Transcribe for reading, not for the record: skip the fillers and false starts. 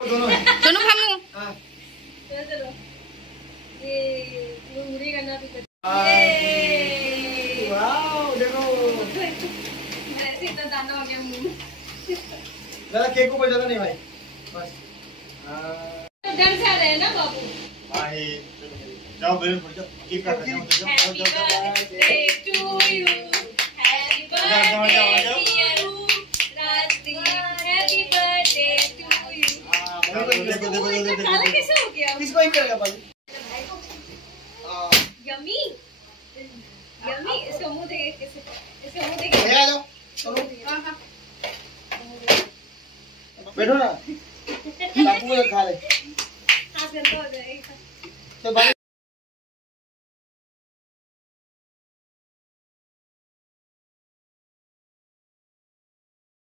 दोनों खामू। हां चलो ये मुंगरी करना भी वाओ देखो ऐसे तो दाना हो गया मुंह। जरा केक ऊपर ज्यादा नहीं भाई बस। तो डर से आ रहे हैं ना बाबू। भाई जाओ बेल पर जाओ केक काट जाओ happy birthday to you happy birthday dear Rasti happy birthday to you. देखो काला कैसे हो गया? किसको ही करेगा भाई? Yummy yummy. इसका मुंह देख कैसे, इसका मुंह देख। आ जाओ चलो हां बैठो ना बापू खा ले हाथ गंदा हो जाएगा। तो भाई